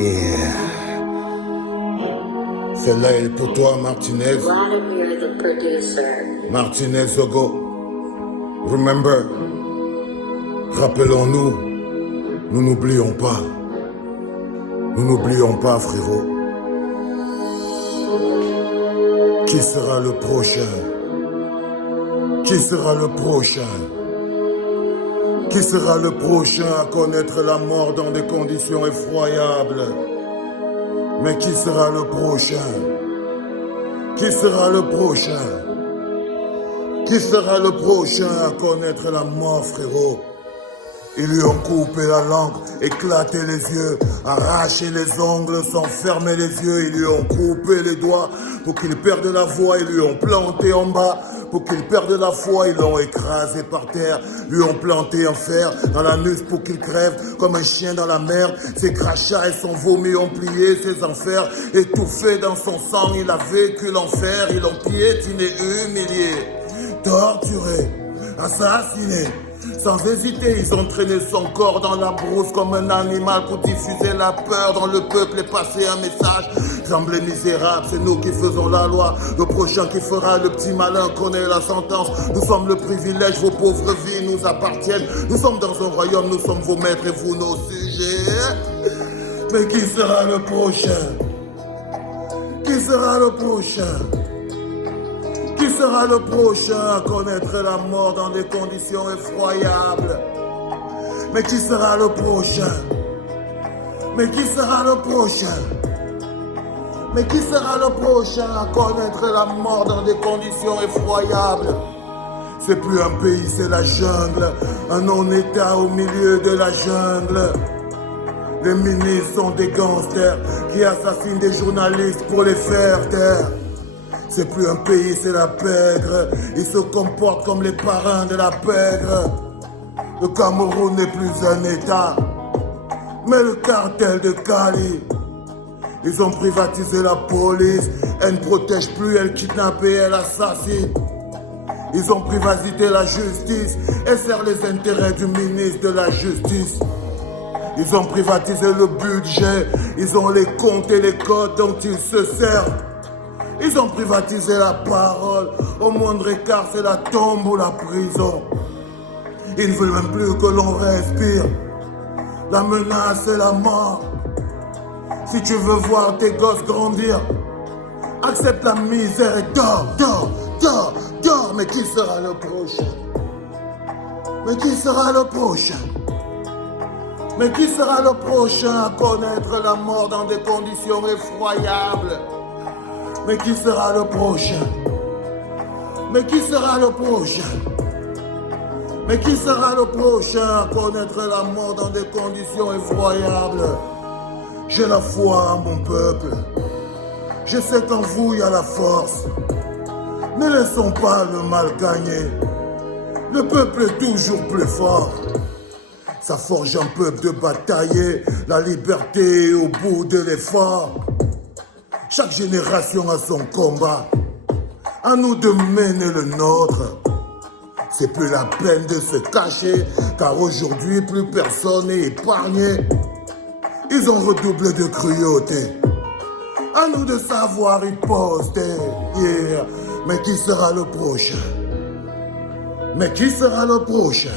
Yeah. Celle-là est pour toi, Martinez. Vladimir, the producer. Martinez Zogo. Remember. Rappelons-nous. Nous n'oublions pas. Nous n'oublions pas, frérot. Qui sera le prochain? Qui sera le prochain? Qui sera le prochain à connaître la mort dans des conditions effroyables? Mais qui sera le prochain? Qui sera le prochain? Qui sera le prochain à connaître la mort, frérot? Ils lui ont coupé la langue, éclaté les yeux, arraché les ongles, s'enfermé les yeux. Ils lui ont coupé les doigts pour qu'il perde la voix. Ils lui ont planté en bas pour qu'il perde la foi. Ils l'ont écrasé par terre, lui ont planté un fer dans l'anus pour qu'il crève comme un chien dans la merde. Ses crachats et son vomi ont plié ses enfers. Étouffé dans son sang, il a vécu l'enfer. Ils l'ont piétiné, humilié, torturé, assassiné. Sans hésiter, ils ont traîné son corps dans la brousse comme un animal pour diffuser la peur dans le peuple et passer un message. Tremblez misérables, c'est nous qui faisons la loi. Le prochain qui fera le petit malin connaît la sentence. Nous sommes le privilège, vos pauvres vies nous appartiennent. Nous sommes dans un royaume, nous sommes vos maîtres et vous nos sujets. Mais qui sera le prochain? Qui sera le prochain? Qui sera le prochain à connaître la mort dans des conditions effroyables? Mais qui sera le prochain? Mais qui sera le prochain? Mais qui sera le prochain à connaître la mort dans des conditions effroyables? C'est plus un pays, c'est la jungle, un non-État au milieu de la jungle. Les ministres sont des gangsters qui assassinent des journalistes pour les faire taire. C'est plus un pays, c'est la pègre. Ils se comportent comme les parrains de la pègre. Le Cameroun n'est plus un État, mais le cartel de Cali. Ils ont privatisé la police. Elle ne protège plus, elle kidnappe et elle assassine. Ils ont privatisé la justice et servent les intérêts du ministre de la Justice. Ils ont privatisé le budget. Ils ont les comptes et les codes dont ils se servent. Ils ont privatisé la parole. Au moindre écart, c'est la tombe ou la prison. Ils ne veulent même plus que l'on respire. La menace, c'est la mort. Si tu veux voir tes gosses grandir, accepte la misère et dors, dors, dors, dors. Mais qui sera le prochain? Mais qui sera le prochain? Mais qui sera le prochain à connaître la mort dans des conditions effroyables? Mais qui sera le prochain? Mais qui sera le prochain? Mais qui sera le prochain à connaître la mort dans des conditions effroyables? J'ai la foi en mon peuple. Je sais qu'en vous, il y a la force. Ne laissons pas le mal gagner. Le peuple est toujours plus fort. Ça forge un peuple de batailler la liberté au bout de l'effort. Chaque génération a son combat, à nous de mener le nôtre. C'est plus la peine de se cacher, car aujourd'hui plus personne n'est épargné. Ils ont redoublé de cruauté, à nous de savoir riposter. Yeah. Mais qui sera le prochain? Mais qui sera le prochain?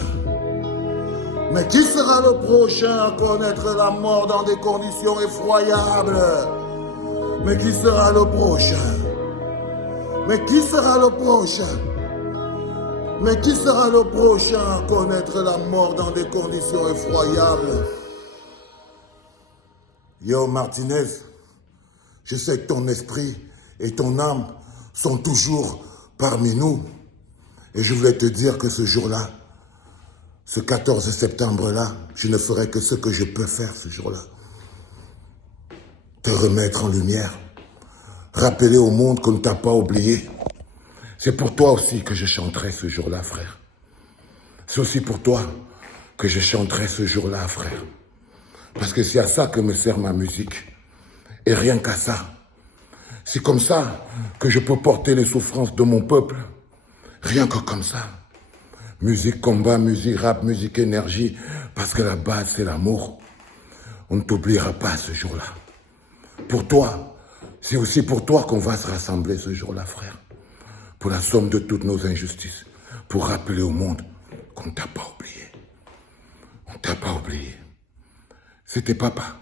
Mais qui sera le prochain à connaître la mort dans des conditions effroyables? Mais qui sera le prochain? Mais qui sera le prochain? Mais qui sera le prochain à connaître la mort dans des conditions effroyables? Yo Martinez, je sais que ton esprit et ton âme sont toujours parmi nous. Et je voulais te dire que ce jour-là, ce 14 septembre-là, je ne ferai que ce que je peux faire ce jour-là. Te remettre en lumière, rappeler au monde qu'on ne t'a pas oublié. C'est pour toi aussi que je chanterai ce jour-là, frère. C'est aussi pour toi que je chanterai ce jour-là, frère. Parce que c'est à ça que me sert ma musique. Et rien qu'à ça. C'est comme ça que je peux porter les souffrances de mon peuple. Rien que comme ça. Musique combat, musique rap, musique énergie. Parce que la base, c'est l'amour. On ne t'oubliera pas ce jour-là. Pour toi, c'est aussi pour toi qu'on va se rassembler ce jour-là, frère. Pour la somme de toutes nos injustices. Pour rappeler au monde qu'on ne t'a pas oublié. On ne t'a pas oublié. C'était papa.